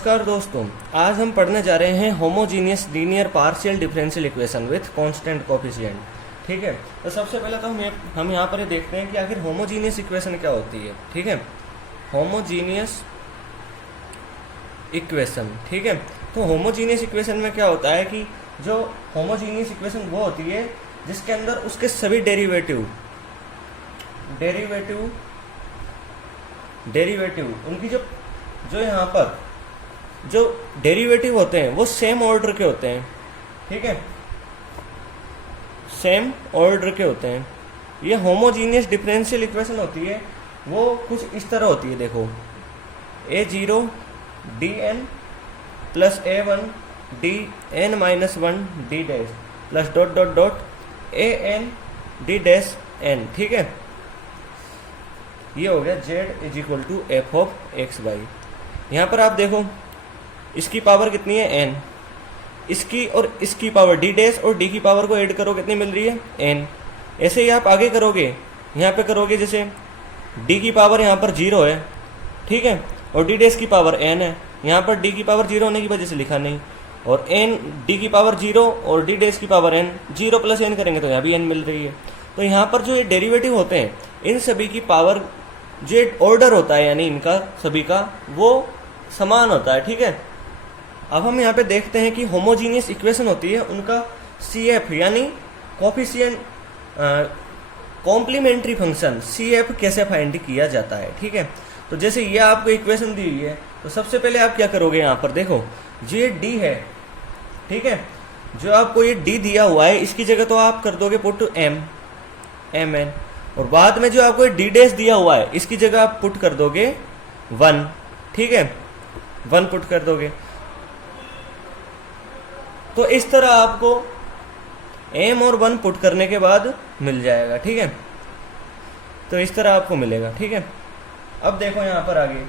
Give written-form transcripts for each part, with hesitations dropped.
नमस्कार दोस्तों, आज हम पढ़ने जा रहे हैं homogeneous linear partial differential equation with constant coefficient. ठीक है, तो सबसे पहले तो हम यहाँ पर ये देखते हैं कि आखिर होमोजीनियस इक्वेशन क्या होती है। ठीक है, होमोजीनियस इक्वेशन। ठीक है, तो होमोजीनियस इक्वेशन में क्या होता है कि जो होमोजीनियस इक्वेशन वो होती है जिसके अंदर उसके सभी डेरिवेटिव उनकी जो यहाँ पर जो डेरिवेटिव होते हैं वो सेम ऑर्डर के होते हैं। ठीक है, सेम ऑर्डर के होते हैं। ये होमोजीनियस डिफरेंशियल इक्वेशन होती है, वो कुछ इस तरह होती है। देखो, a0 dn plus a1 dn minus 1 d dash plus dot dot dot an d dash n। ठीक है, ये हो गया z is equal to F of X Y. यहाँ पर आप देखो, इसकी पावर कितनी है n, इसकी और इसकी पावर d डैश और d की पावर को ऐड करो, कितनी मिल रही है n। ऐसे ही आप आगे करोगे, यहाँ पे करोगे, जैसे d की पावर यहाँ पर 0 है। ठीक है, और d डैश की पावर n है। यहाँ पर d की पावर 0 होने की वजह से लिखा नहीं, और n d की पावर 0 और d डैश की पावर n, 0 प्लस n करेंगे तो यहाँ भी n मिल रही है। तो यहाँ पर जो ये डेरिवेटिव होते हैं इन सभी की पावर जो ऑर्डर होता है, यानी इनका सभी का वो समान होता है। ठीक है, अब हम यहाँ पे देखते हैं कि होमोजीनियस इक्वेशन होती है, उनका CF यानी कोफिशिएंट कॉम्प्लीमेंट्री फंक्शन CF कैसे फाइंड किया जाता है। ठीक है, तो जैसे ये आपको इक्वेशन दी हुई है, तो सबसे पहले आप क्या करोगे, यहाँ पर देखो जो ये D है। ठीक है, जो आपको ये D दिया हुआ है, इसकी जगह तो आप कर दोगे पुट mn, और बाद में जो आपको D डैश दिया हुआ है इसकी जगह आप पुट कर दोगे 1। ठीक है, 1 पुट कर दोगे, तो इस तरह आपको m और 1 पुट करने के बाद मिल जाएगा। ठीक है, तो इस तरह आपको मिलेगा। ठीक है, अब देखो यहाँ पर आगे,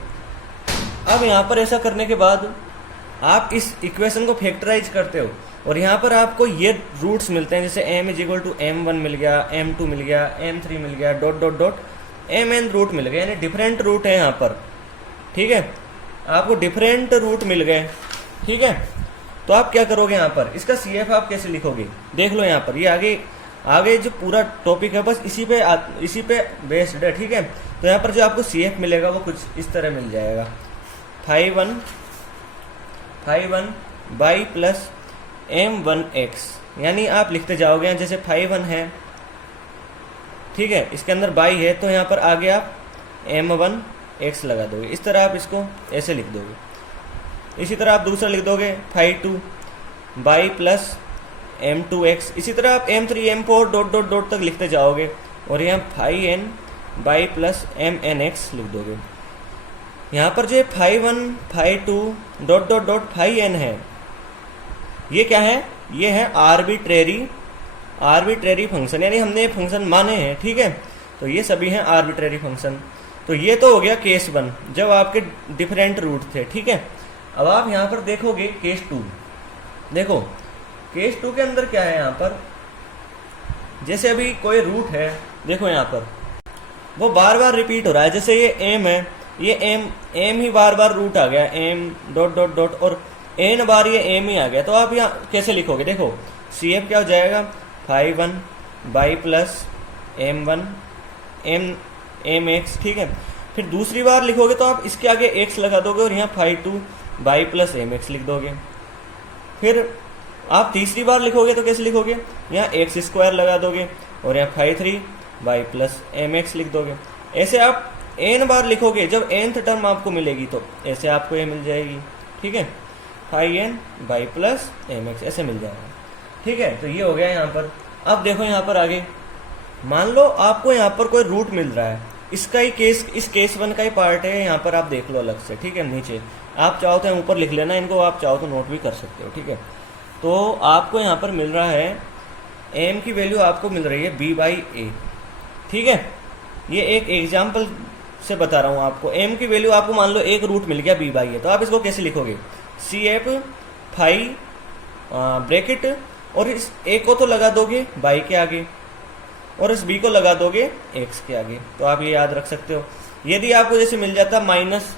अब यहाँ पर ऐसा करने के बाद आप इस इक्वेशन को फैक्टराइज करते हो, और यहाँ पर आपको ये रूट्स मिलते हैं, जैसे m is equal to m1 मिल गया, m2 मिल गया, m3 मिल गया, dot dot dot mn root मिल गए, यानी डिफरेंट रूट है यहाँ पर। ठीक है, आपको डिफरेंट रूट मिल गए। ठीक है, तो आप क्या करोगे, यहाँ पर इसका CF आप कैसे लिखोगे, देख लो। यहाँ पर ये आगे जो पूरा टॉपिक है बस इसी पे बेस्ड है। ठीक है, तो यहाँ पर जो आपको CF मिलेगा वो कुछ इस तरह मिल जाएगा, 5 1 बाई प्लस m1x, यानी आप लिखते जाओगे यहाँ, जैसे 5 1 है। ठीक है, इसके अंदर बाई है, तो यहाँ पर आगे आप m1x लगा दोगे। इस तरह आप इसको ऐसे लिख दोगे। इसी तरह आप दूसरा लिख दोगे 5 2 बाई प्लस m2x। इसी तरह आप m3 m4 dot dot dot तक लिखते जाओगे, और यहाँ 5n बाई प्लस mnx लिख दोगे। यहाँ पर जो 5 1 5 2 डॉट डॉट डॉट 5n है, ये क्या है, ये है आर्बिट्रेरी फंक्शन, यानी हमने फंक्शन माने हैं। ठीक है, तो ये सभी हैं आर्बिट्रेरी फंक्शन। तो ये तो हो गया केस 1, जब आपके डिफरेंट रूट थे। ठीक है, अब आप यहाँ पर देखोगे केस 2। देखो केस 2 के अंदर क्या है, यहाँ पर जैसे अभी कोई रूट है, देखो यहाँ पर वो बार बार रिपीट हो रहा है। जैसे ये m है, ये m ही बार बार रूट आ गया, m डॉट डॉट डॉट, और n बार ये m ही आ गया। तो आप यहाँ कैसे लिखोगे, देखो CF क्या हो जाएगा, 5 1 बाई प्लस m1 mx। ठीक है, फिर दूसरी बार लिखोगे तो आप इसके आगे x लगा दोगे, और यहाँ 5 2 बाई प्लस mx लिख दोगे। फिर आप तीसरी बार लिखोगे तो कैसे लिखोगे, यहाँ x स्क्वायर लगा दोगे, और यहाँ 5 3 बाई प्लस mx लिख दोगे। ऐसे आप n बार लिखोगे, जब nth टर्म आपको मिलेगी तो ऐसे आपको ये मिल जाएगी। ठीक है, 5n बाई प्लस mx ऐसे मिल जाएगा। ठीक है, तो ये हो गया यहाँ पर। अब देखो यहाँ पर आगे, मान लो आपको यहाँ पर कोई रूट मिल रहा है, इसका ही केस, इस केस 1 का ही पार्ट है, यहाँ पर आप देख लो अलग से। ठीक है, नीचे आप चाहो तो ऊपर लिख लेना इनको, आप चाहो तो नोट भी कर सकते हो। ठीक है, तो आपको यहाँ पर मिल रहा है m की वैल्यू आपको मिल रही है b/a। ठीक है, ये एक एग्जाम्पल से बता रहा हूँ आपको। m की वैल्यू आपको मान लो एक रूट मिल गया b/a, तो आप इसको कैसे लिखोगे, CF 5 ब्रैकेट, और इस a को तो लगा दोगे बाई के आगे, और इस b को लगा दोगे x के आगे। तो आप ये याद रख सकते हो। यदि आपको जैसे मिल जाता माइनस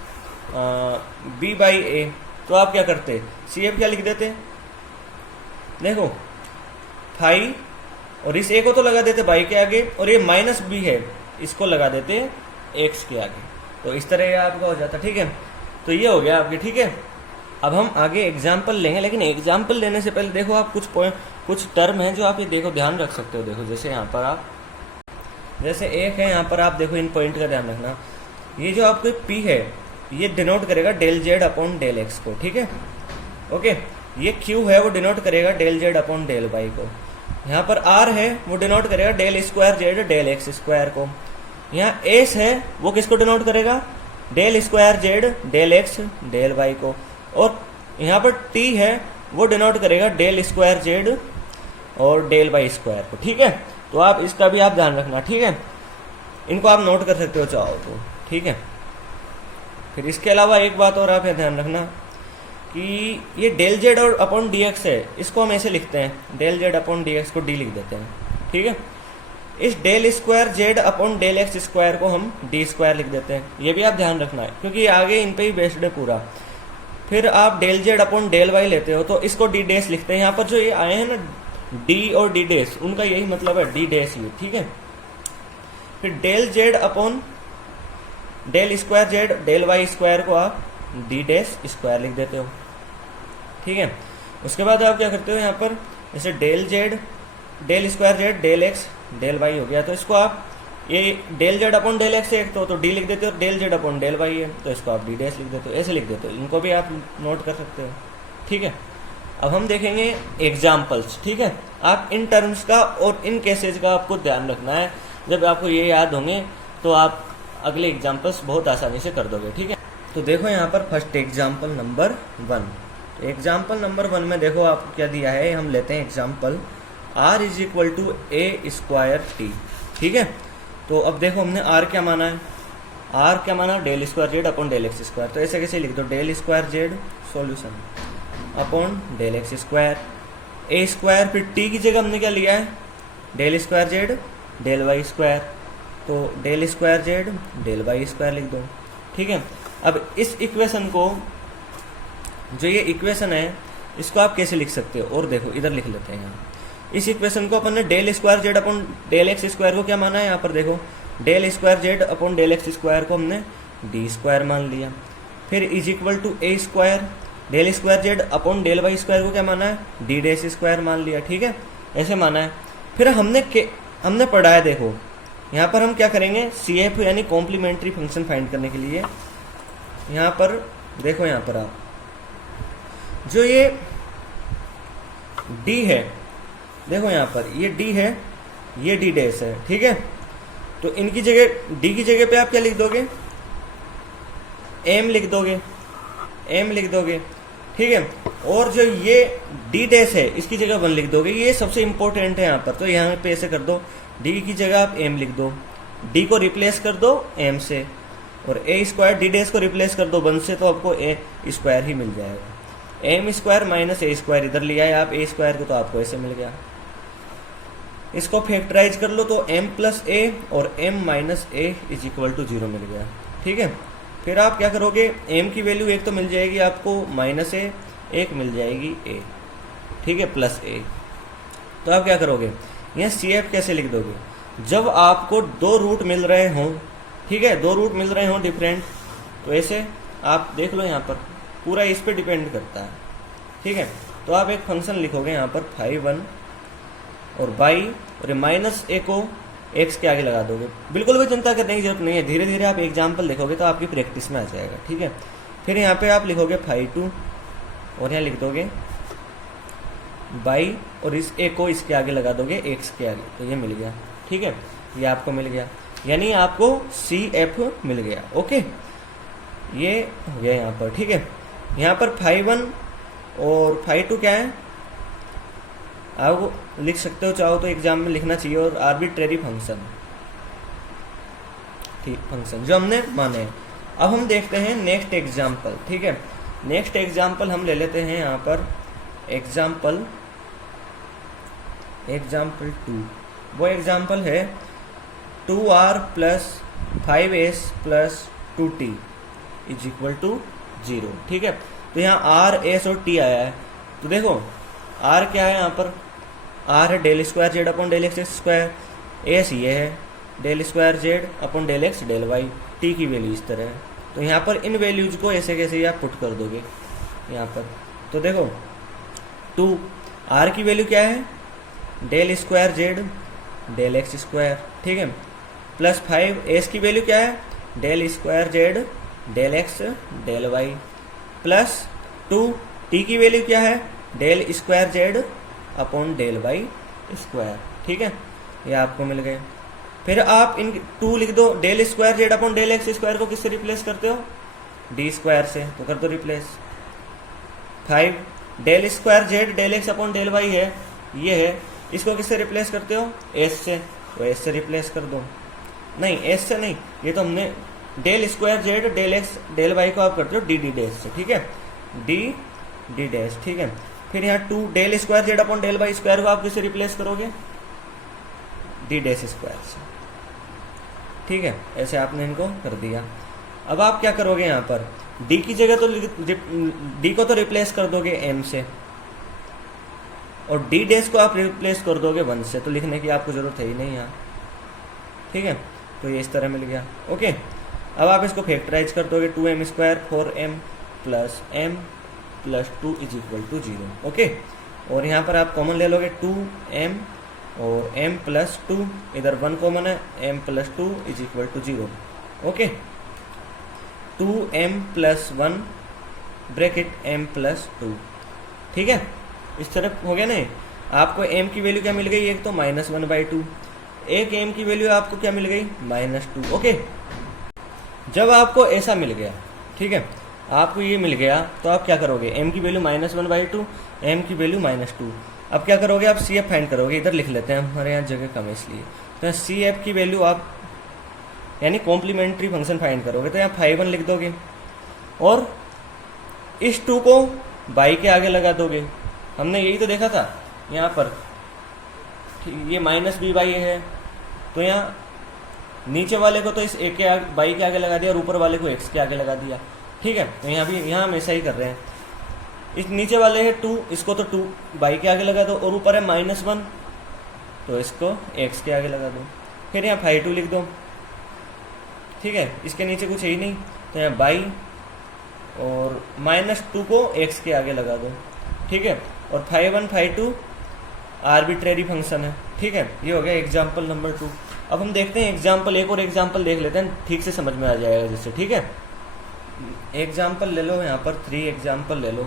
b/a, तो आप क्या करते, सी एफ क्या लिख देते, देखो फाई और इस ए को तो लगा देते बाई के आगे, और ये माइनस बी है इसको लगा देते एक्स के आगे, तो इस तरह आपका हो जाता। ठीक है, तो ये हो गया आपके। ठीक है, अब हम आगे एग्जाम्पल लेंगे, लेकिन एग्जाम्पल लेने से पहले देखो आप कुछ टर्म है जो आप ये देखो ध्यान रख सकते हो। देखो जैसे यहाँ पर आप, जैसे एक है यहाँ पर आप देखो, इन पॉइंट का ध्यान रखना, ये जो आपको पी है ये डिनोट करेगा del Z upon del X को। ठीक है, ओके, ये क्यू है वो डिनोट करेगा del Z upon del Y को। यहाँ पर आर है वो डिनोट करेगा del square Z del x square को। यहाँ एस है वो किसको डिनोट करेगा, del square Z del x del Y को। और यहाँ पर टी है वो डिनोट करेगा डेल स्क्वायर जेड और डेल वाई स्क्वायर को। ठीक है, तो आप इसका भी आप ध्यान रखना। ठीक है, इनको आप नोट कर सकते हो चाहो तो। ठीक है, फिर इसके अलावा एक बात और आप ध्यान रखना कि ये डेल जेड और अपॉन डी एक्स है, इसको हम ऐसे लिखते हैं, del Z upon D X को डी लिख देते हैं। ठीक है, इस del square Z upon del x square को हम डी स्क्वायर लिख देते हैं, ये भी आप ध्यान रखना है क्योंकि आगे इन पे ही बेस्ड है पूरा। फिर आप del Z upon del Y लेते हो तो इसको डी डैश लिखते हैं। यहाँ पर जो ये आए हैं ना डी और डी डैश, उनका यही मतलब है डी डैश यू। ठीक है, फिर del Z upon del square Z del Y square को आप डी डैश स्क्वायर लिख देते हो। ठीक है, उसके बाद आप क्या करते हो, यहाँ पर जैसे del z del square Z del x del y हो गया, तो इसको आप ये del Z upon del x है तो डी लिख देते हो, del Z upon del y है तो इसको आप डी डैश लिख देते हो, ऐसे लिख देते हो। इनको भी आप नोट कर सकते हो। ठीक है, अब हम देखेंगे एग्जाम्पल्स। ठीक है, आप इन टर्म्स का और इन केसेज का आपको ध्यान रखना है। जब आपको ये याद होंगे तो आप अगले एग्जाम्पल्स बहुत आसानी से कर दोगे। ठीक है, तो देखो यहाँ पर फर्स्ट एग्जाम्पल नंबर 1। तो एग्जाम्पल नंबर 1 में देखो आपको क्या दिया है, हम लेते हैं example r is equal to a square t. ठीक है, तो अब देखो हमने r क्या माना है, r क्या माना, del square Z upon del x square. तो ऐसे कैसे लिख दो, del square Z solution upon del x square ए स्क्वायर, फिर टी की जगह हमने क्या लिया है, del square Z del Y square, तो del square Z del Y square लिख दो। ठीक है, अब इस इक्वेशन को, जो ये इक्वेशन है इसको आप कैसे लिख सकते हो, और देखो इधर लिख लेते हैं। यहाँ इस इक्वेशन को अपन ने del square Z upon del x square को क्या माना है, यहाँ पर देखो del square Z upon del x square को हमने डी स्क्वायर मान लिया। फिर is equal to a square del square Z upon del Y square को क्या माना है, डी डैश स्क्वायर मान लिया। ठीक है, ऐसे माना है। फिर हमने पढ़ा है, देखो यहाँ पर हम क्या करेंगे, सी एफ यानी कॉम्प्लीमेंट्री फंक्शन फाइंड करने के लिए यहाँ पर देखो, यहाँ पर आप जो ये डी है, देखो यहाँ पर ये डी है, ये डी डैश है। ठीक है, तो इनकी जगह डी की जगह पे आप क्या लिख दोगे, एम लिख दोगे, एम लिख दोगे। ठीक है, और जो ये डी डैश है इसकी जगह 1 लिख दोगे, ये सबसे इंपॉर्टेंट है यहाँ पर। तो यहाँ पे ऐसे कर दो, डी की जगह आप एम लिख दो, डी को रिप्लेस कर दो एम से, और ए स्क्वायर डी डैश को रिप्लेस कर दो 1 से, तो आपको ए स्क्वायर ही मिल जाएगा। M square minus a square इधर लिया है आप ए स्क्वायर को, तो आपको ऐसे मिल गया। इसको फैक्टराइज कर लो तो m प्लस ए और m minus a is equal to 0 मिल गया। ठीक है, फिर आप क्या करोगे, m की वैल्यू 1 तो मिल जाएगी आपको, माइनस ए 1 मिल जाएगी a। ठीक है, प्लस a। तो आप क्या करोगे, यहाँ सी एफ कैसे लिख दोगे, जब आपको 2 रूट मिल रहे हों। ठीक है, 2 रूट मिल रहे हों डिफरेंट, तो ऐसे आप देख लो, यहाँ पर पूरा इस पे डिपेंड करता है। ठीक है, तो आप एक फंक्शन लिखोगे यहाँ पर फाई 1 और बाई, और माइनस ए को एक्स के आगे लगा दोगे। बिल्कुल भी चिंता करने की जरूरत नहीं है, धीरे धीरे आप एग्जाम्पल लिखोगे तो आपकी प्रैक्टिस में आ जाएगा। ठीक है, फिर यहाँ पे आप लिखोगे फाई 2 और यहाँ लिख दोगे बाई, और इस ए को इसके आगे लगा दोगे एक्स के आगे, तो ये मिल गया। ठीक है, ये आपको मिल गया, यानी आपको सी एफ मिल गया। ओके, ये हो गया यहाँ पर। ठीक है, यहाँ पर फाई 1 और फाई 2 क्या है, आप लिख सकते हो, चाहो तो एग्जाम में लिखना चाहिए, और आर्बिट्रेरी फंक्शन, ठीक, फंक्शन जो हमने माने हैं। अब हम देखते हैं नेक्स्ट एग्जाम्पल। ठीक है, नेक्स्ट एग्जाम्पल हम ले लेते हैं यहाँ पर एग्जाम्पल 2। वो एग्जाम्पल है 2r plus 5s plus 2t is equal to 0। ठीक है, तो यहाँ आर, एस और टी आया है। तो देखो आर क्या है यहाँ पर, आर है del square Z upon del x square, s ये है del square Z upon del x del y, t की वैल्यू इस तरह है। तो यहाँ पर इन वैल्यूज को ऐसे कैसे ही आप पुट कर दोगे यहाँ पर। तो देखो 2 आर की वैल्यू क्या है, del square Z del x square, ठीक है, प्लस 5 एस की वैल्यू क्या है, del square Z del x del y, plus 2 t की वैल्यू क्या है, del square Z upon del Y square, ठीक है, ये आपको मिल गए। फिर आप इन 2 लिख दो, del square Z upon del x square को किससे रिप्लेस करते हो, डी स्क्वायर से, तो कर दो replace. 5 del square Z del x upon del y है, ये है, इसको किससे रिप्लेस करते हो, एस से, तो एस से रिप्लेस कर दो। नहीं एस से नहीं, ये तो हमने del square Z del x del Y को आप करते हो डी डी डैश से, ठीक है, डी डी डैश, ठीक है। फिर यहाँ 2 del square Z upon del Y square को आप किससे रिप्लेस करोगे, डी डैश स्क्वायर से, ठीक है। ऐसे आपने इनको कर दिया। अब आप क्या करोगे यहाँ पर, डी की जगह तो डी को तो रिप्लेस कर दोगे एम से, और डी डैश को आप रिप्लेस कर दोगे 1 से, तो लिखने की आपको जरूरत है ही नहीं यहाँ, ठीक है। तो ये इस तरह मिल गया, ओके। अब आप इसको फैक्टराइज कर दोगे, 2m square 4m plus m plus 2 is equal to 0, okay. और यहाँ पर आप कॉमन ले लोगे 2m और m प्लस 2, इधर 1 कॉमन है, m plus 2 is equal to 0, okay. 2m plus 1 bracket m plus 2, ठीक है। इस तरह हो गया नहीं, आपको m की वैल्यू क्या मिल गई, एक तो -1/2, एक m की वैल्यू आपको क्या मिल गई, -2, ओके। जब आपको ऐसा मिल गया, ठीक है, आपको ये मिल गया, तो आप क्या करोगे, m की वैल्यू -1/2, m की वैल्यू -2। अब क्या करोगे, आप सी एफ फाइंड करोगे, इधर लिख लेते हैं, हमारे यहाँ जगह कम है इसलिए। तो सी एफ की वैल्यू आप यानी कॉम्प्लीमेंट्री फंक्शन फाइंड करोगे, तो यहाँ 5 लिख दोगे और इस 2 को बाई के आगे लगा दोगे। हमने यही तो देखा था यहाँ पर, ये -b/a है, तो यहाँ नीचे वाले को तो इस a के आगे बाई के आगे लगा दिया और ऊपर वाले को x के आगे लगा दिया, ठीक है। तो यहाँ हम ऐसा ही कर रहे हैं, इस नीचे वाले है 2, इसको तो 2 बाई के आगे लगा दो, और ऊपर है -1, तो इसको x के आगे लगा दो। फिर यहाँ 5 लिख दो, ठीक है, इसके नीचे कुछ है ही नहीं, तो यहाँ बाई और -2 को x के आगे लगा दो, ठीक है। और 5 5 आर्बिट्रेरी फंक्शन है, ठीक है। ये हो गया एग्जाम्पल नंबर 2। अब हम देखते हैं एग्जाम्पल 1 और एग्जाम्पल देख लेते हैं, ठीक से समझ में आ जाएगा जिससे, ठीक है। एग्जाम्पल ले लो, यहाँ पर 3 एग्जाम्पल ले लो।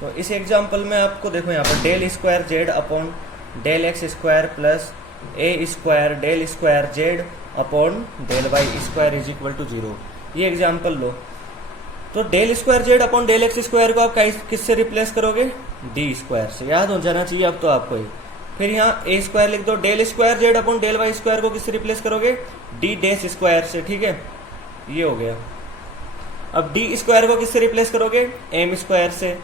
तो इस एग्जाम्पल में आपको देखो यहाँ पर del square Z upon del x square plus a square del square Z upon del Y square is equal to 0, ये एग्जाम्पल लो। तो del square Z upon del x square को आप किससे रिप्लेस करोगे, डी स्क्वायर से, याद हो जाना चाहिए अब तो आपको ही। फिर यहाँ ए स्क्वायर लिख दो, del square Z upon del Y square को किससे रिप्लेस करोगे, डी डैश स्क्वायर से, ठीक है, ये हो गया। अब डी स्क्वायर को किससे रिप्लेस करोगे, एम स्क्वायर से,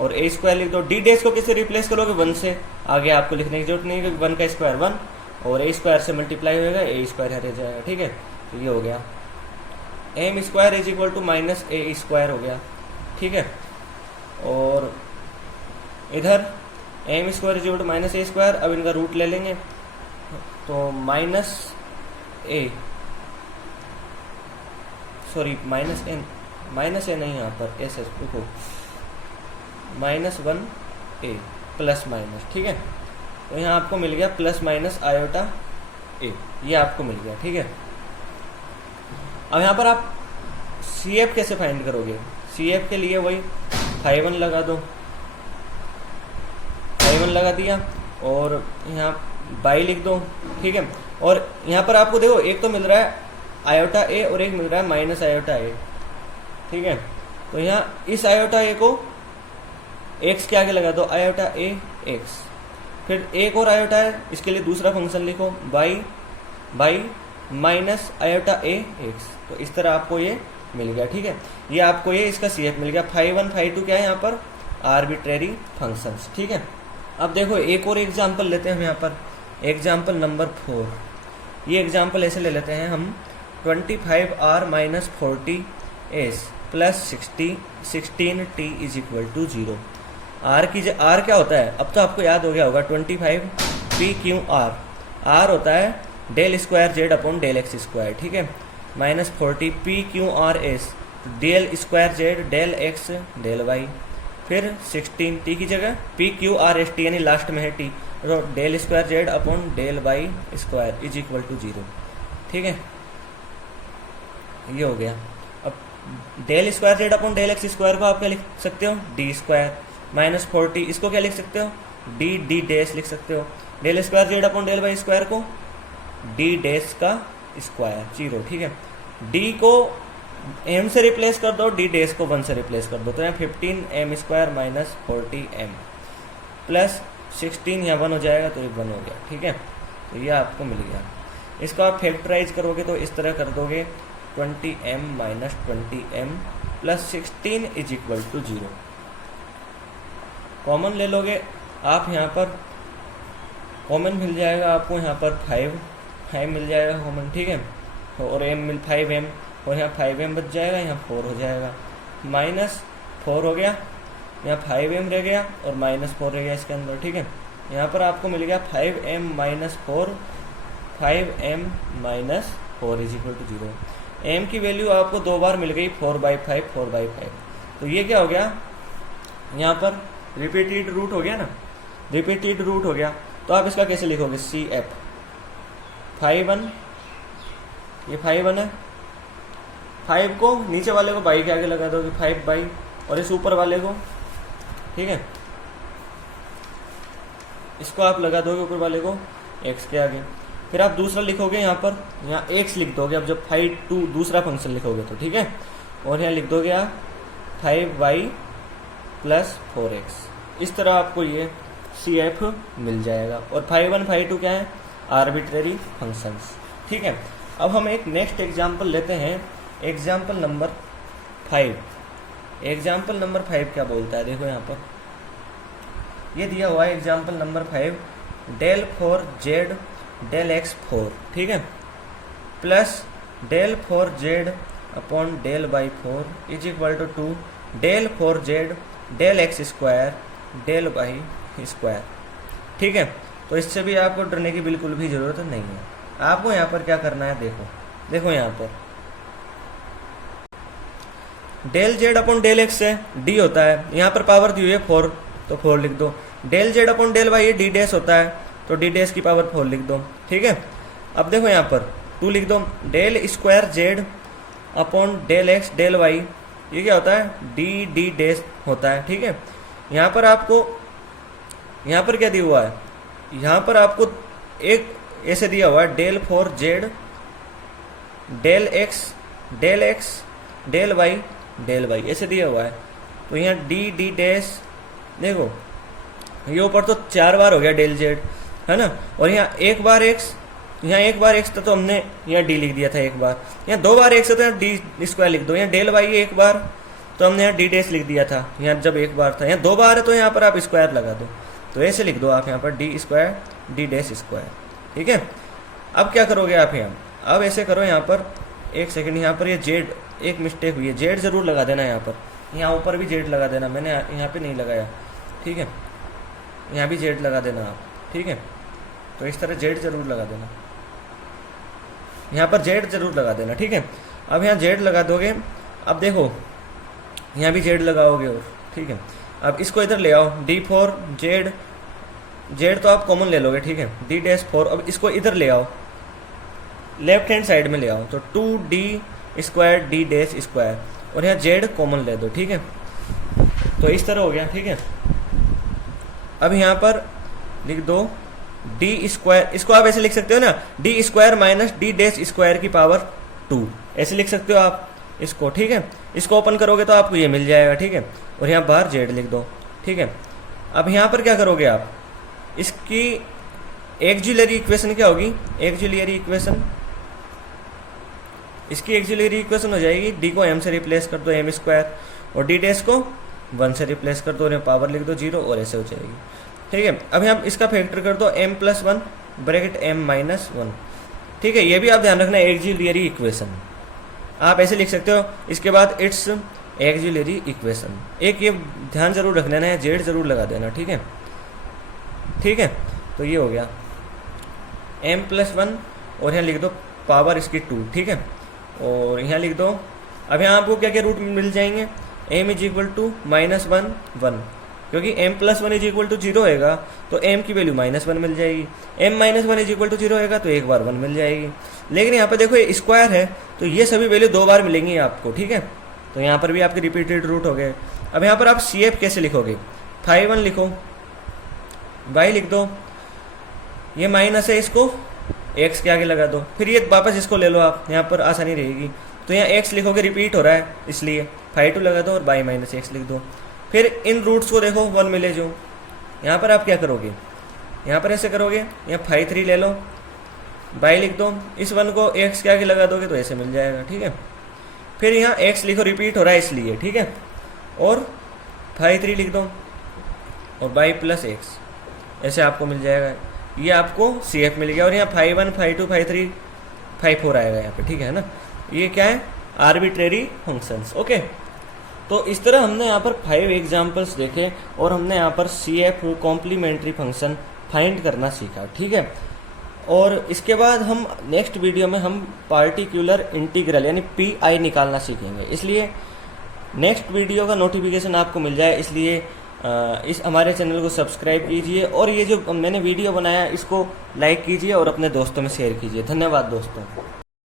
और ए स्क्वायर लिख दो। डी डैश को किससे रिप्लेस करोगे, 1 से, आगे आपको लिखने की जरूरत नहीं है, 1 का स्क्वायर 1 और ए स्क्वायर से मल्टीप्लाई होगा, ए स्क्वायर हट जाएगा, ठीक है। तो ये हो गया m square is equal to minus a square हो गया, ठीक है। और इधर m square is equal to minus a square, अब इनका रूट ले लेंगे, तो माइनस ए नहीं, यहाँ पर एस देखो -1a प्लस माइनस, ठीक है। तो यहाँ आपको मिल गया प्लस माइनस आयोटा ए, ये आपको मिल गया, ठीक है। अब यहाँ पर आप सी एफ कैसे फाइंड करोगे, सी एफ के लिए वही 5 लगा दो, 5 लगा दिया और यहाँ बाई लिख दो, ठीक है। और यहाँ पर आपको देखो एक तो मिल रहा है आयोटा ए और एक मिल रहा है माइनस आयोटा ए, ठीक है। तो यहाँ इस आयोटा ए को x के आगे लगा दो, आयोटा ए x। फिर एक और आयोटा है, इसके लिए दूसरा फंक्शन लिखो, by minus iota A x। तो इस तरह आपको ये मिल गया, ठीक है। ये आपको ये इसका सी एफ मिल गया। 5 1 5 2 क्या है यहाँ पर, आर्बिट्रेरी फंक्शंस, ठीक है। अब देखो एक और एग्जाम्पल लेते हैं हम यहाँ पर, एग्जाम्पल नंबर 4। ये एग्जाम्पल ऐसे ले लेते हैं हम, 25r - 40s plus 16t is equal to 0। R क्या होता है, अब तो आपको याद हो गया होगा, 25 पी क्यू आर होता है del square Z upon del x square, ठीक है, minus 40 p q r s del square Z del x del y, फिर 16 टी की जगह p q r s t यानी लास्ट में है टी, तो del square Z upon del Y square is equal to 0, ठीक है, ये हो गया। अब del square Z upon del x square को आप क्या लिख सकते हो, डी स्क्वायर, माइनस 40 इसको क्या लिख सकते हो, डी डी डैश लिख सकते हो, del square Z upon del Y square को डी डैश का स्क्वायर 0, ठीक है, डी को m से रिप्लेस कर दो, डी डैश को 1 से रिप्लेस कर दो, तो यहाँ 15m square minus 40m plus 16 यहाँ 1 हो जाएगा, तो ये 1 हो गया, ठीक है, तो ये आपको मिल गया। इसको आप फैक्टराइज करोगे तो इस तरह कर दोगे 20m minus 20m plus 16 is equal to 0। Common ले लोगे आप, यहाँ पर कॉमन मिल जाएगा आपको, यहाँ पर 5 मिल जाएगा कॉमन, ठीक है, और m मिल 5m, और यहाँ 5m बच जाएगा, यहाँ 4 हो जाएगा, माइनस 4 हो गया, यहाँ 5m रह गया और माइनस 4 रह गया इसके अंदर, ठीक है, यहाँ पर आपको मिल गया 5m minus 4 is equal to 0। m की वैल्यू आपको 2 बार मिल गई, 4/5, तो ये क्या हो गया, यहाँ पर रिपीटेड रूट हो गया ना, रिपीटेड रूट हो गया, तो आप इसका कैसे लिखोगे, CF 5/1, ये 5/1 है, 5 को नीचे वाले को बाई के आगे लगा दोगे 5/, और इस ऊपर वाले को, ठीक है, इसको आप लगा दोगे ऊपर वाले को x के आगे, फिर आप दूसरा लिखोगे यहाँ पर, यहाँ x लिख दोगे, अब जब 5 दूसरा फंक्शन लिखोगे तो, ठीक है, और यहाँ लिख दोगे आप 5y प्लस 4x, इस तरह आपको ये CF मिल जाएगा। और 5/1 5/2 क्या है, आर्बिट्रेरी फंक्शंस, ठीक है। अब हम एक नेक्स्ट एग्जाम्पल लेते हैं, एग्जाम्पल नंबर 5। एग्जाम्पल नंबर 5 क्या बोलता है, देखो यहाँ पर ये दिया हुआ है example number 5, del 4z del x 4, ठीक है, plus del 4z upon del y 4 is equal to 2 del 4z del x square del Y square, ठीक है। तो इससे भी आपको डरने की बिल्कुल भी ज़रूरत नहीं है। आपको यहाँ पर क्या करना है, देखो यहाँ पर del Z upon del x है, डी होता है, यहाँ पर पावर दी हुई है 4, तो 4 लिख दो। Del Z upon del y d dash होता है, तो डी डैश की पावर 4 लिख दो, ठीक है। अब देखो यहाँ पर 2 लिख दो, del square Z upon del x del y, ये क्या होता है, डी डी डैश होता है, ठीक है। यहाँ पर आपको, यहाँ पर क्या दिया हुआ है, यहाँ पर आपको एक ऐसे दिया हुआ है del 4z del x del y ऐसे दिया हुआ है, तो यहाँ डी डी डैश, देखो ये ऊपर तो 4 बार हो गया डेल जेड, है ना, और यहाँ एक बार एक्स, यहाँ एक बार एक्स था तो हमने यहाँ डी लिख दिया था एक बार, यहाँ 2 बार एक्स है तो यहाँ डी स्क्वायर लिख दो, यहाँ डेल वाई एक बार तो हमने यहाँ डी डैश लिख दिया था, यहाँ जब एक बार था, यहाँ 2 बार है तो यहाँ पर आप स्क्वायर लगा दो, तो ऐसे लिख दो आप यहाँ पर D square D dash square, ठीक है। अब क्या करोगे आप यहाँ, अब ऐसे करो, यहाँ पर एक सेकंड, यहाँ पर ये जेड एक मिस्टेक हुई है, जेड जरूर लगा देना यहाँ पर, यहाँ ऊपर भी जेड लगा देना, मैंने यहाँ पे नहीं लगाया, ठीक है, यहाँ भी जेड लगा देना आप, ठीक है। तो इस तरह जेड जरूर लगा देना, यहाँ पर जेड जरूर लगा देना, ठीक है। अब यहाँ जेड लगा दोगे, अब देखो यहाँ भी जेड लगाओगे, और ठीक है। अब इसको इधर ले आओ, d4 जेड तो आप कॉमन ले लोगे, ठीक है, d डैश 4, अब इसको इधर ले आओ, लेफ्ट हैंड साइड में ले आओ, तो 2d square D dash square, और यहाँ जेड कॉमन ले दो, ठीक है। तो इस तरह हो गया, ठीक है। अब यहाँ पर लिख दो डी स्क्वायर, इसको आप ऐसे लिख सकते हो ना, D square minus D dash square की पावर 2, ऐसे लिख सकते हो आप इसको, ठीक है। इसको ओपन करोगे तो आपको ये मिल जाएगा, ठीक है, और यहाँ बाहर जेड लिख दो, ठीक है। अब यहाँ पर क्या करोगे आप, इसकी एक्सिलरी इक्वेशन क्या होगी, एक्सिलरी इक्वेशन, इसकी एक्सिलरी इक्वेशन हो जाएगी, डी को m से रिप्लेस कर दो m स्क्वायर, और डी डैश को 1 से रिप्लेस कर दो, और पावर लिख दो 0, और ऐसे हो जाएगी, ठीक है। अब यहाँ इसका फैक्टर कर दो m+1 ब्रैकेट m-1, ठीक है। ये भी आप ध्यान रखना, एक्सिलरी इक्वेशन, आप ऐसे लिख सकते हो। इसके बाद इट्स एक्सिलरी इक्वेशन। एक ये ध्यान जरूर रख लेना है, जेड जरूर लगा देना, ठीक है। ठीक है, तो ये हो गया m+1 और यहाँ लिख दो पावर इसकी 2, ठीक है। और यहाँ लिख दो, अब यहाँ आपको क्या क्या रूट मिल जाएंगे, m = -1 1, क्योंकि m+1 = 0 होएगा तो m की वैल्यू -1 मिल जाएगी, m-1 = 0 होएगा तो एक बार 1 मिल जाएगी। लेकिन यहाँ पे देखो ये स्क्वायर है तो ये सभी वैल्यू 2 बार मिलेंगी आपको, ठीक है। तो यहाँ पर भी आपके रिपीटेड रूट हो गए। अब यहाँ पर आप CF कैसे लिखोगे, 5 लिखो, y लिख दो, ये माइनस है इसको x के आगे लगा दो, फिर ये वापस इसको ले लो आप, यहाँ पर आसानी रहेगी। तो यहाँ x लिखोगे, रिपीट हो रहा है इसलिए 5 लगा दो और y - x लिख दो। फिर इन रूट्स को देखो 1 मिले जो, यहाँ पर आप क्या करोगे, यहाँ पर ऐसे करोगे, यहाँ 5 3 ले लो, y लिख दो, इस 1 को x के आगे लगा दोगे तो ऐसे मिल जाएगा, ठीक है। फिर यहाँ x लिखो, रिपीट हो रहा है इसलिए, ठीक है, और 5 3 लिख दो और y + x, ऐसे आपको मिल जाएगा। ये आपको CF मिल गया। और यहाँ 5 1 5 2 5 3 5 4 आएगा यहाँ पे, ठीक है ना। ये क्या है, आर्बिट्रेरी फंक्शंस, ओके। तो इस तरह हमने यहाँ पर 5 एग्जाम्पल्स देखे और हमने यहाँ पर CF कॉम्प्लीमेंट्री फंक्शन फाइंड करना सीखा, ठीक है। और इसके बाद हम नेक्स्ट वीडियो में हम पार्टिकुलर इंटीग्रल यानी PI निकालना सीखेंगे। इसलिए नेक्स्ट वीडियो का नोटिफिकेशन आपको मिल जाए, इसलिए इस हमारे चैनल को सब्सक्राइब कीजिए और ये जो मैंने वीडियो बनाया इसको लाइक कीजिए और अपने दोस्तों में शेयर कीजिए। धन्यवाद दोस्तों।